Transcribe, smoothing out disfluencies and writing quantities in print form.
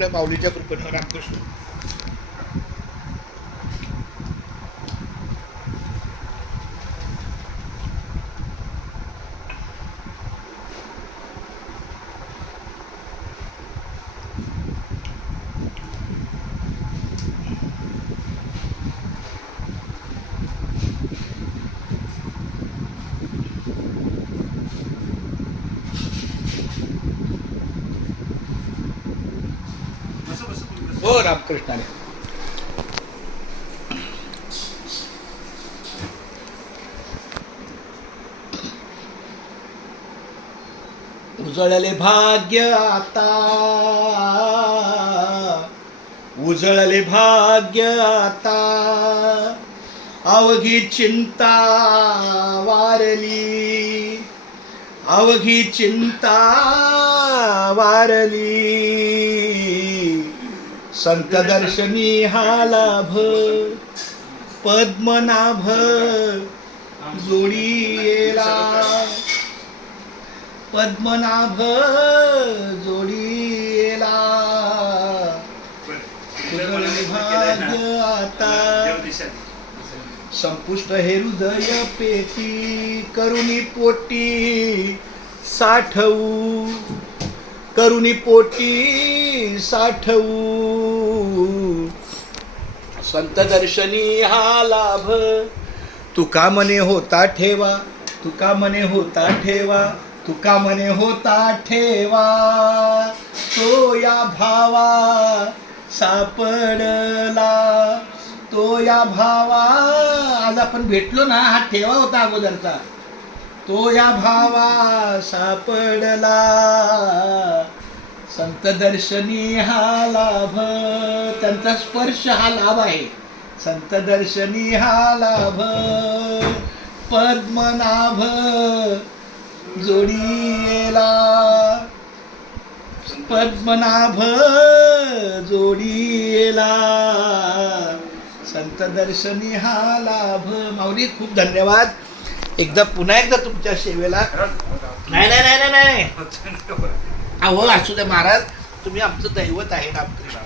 आपल्या माऊलीच्या कृपेनं. रामकृष्ण. हो रामकृष्णाने. उजळले भाग्य आता, उजळले भाग्य आता, अवघी चिंता वारली, अवघी चिंता वारली, संत दर्शनी हा लाभ, पद्मनाभ जोडी येला, पद्मनाभ जोडी येला, उजळले भाग्य आता, संपुष्ट हे हृदय पेटी, करुणी पोटी साठवू, करुणी पोटी साठवू, संत दर्शनी हा लाभ, तुका मने होता ठेवा, तुका मने होता ठेवा, तुका मने होता ठेवा, तो या भावा सापडला, तो या भावा. आज आपण भेटलो ना, हा ठेवा होता अगोदरचा, तो या भावा सापडला, संत दर्शनी हा लाभ, त्यांचा स्पर्श हा लाभ आहे. संत दर्शनी हा लाभ, पद्मनाभ जोडीला, पद्मनाभ जोडीला, संत दर्शनी हा लाभ. माऊली खूप धन्यवाद. एकदा पुन्हा एकदा तुमच्या सेवेला. नाही नाही नाही नाही नाही, अहो असू दे महाराज, तुम्ही आमचं दैवत आहे. रामकृष्ण.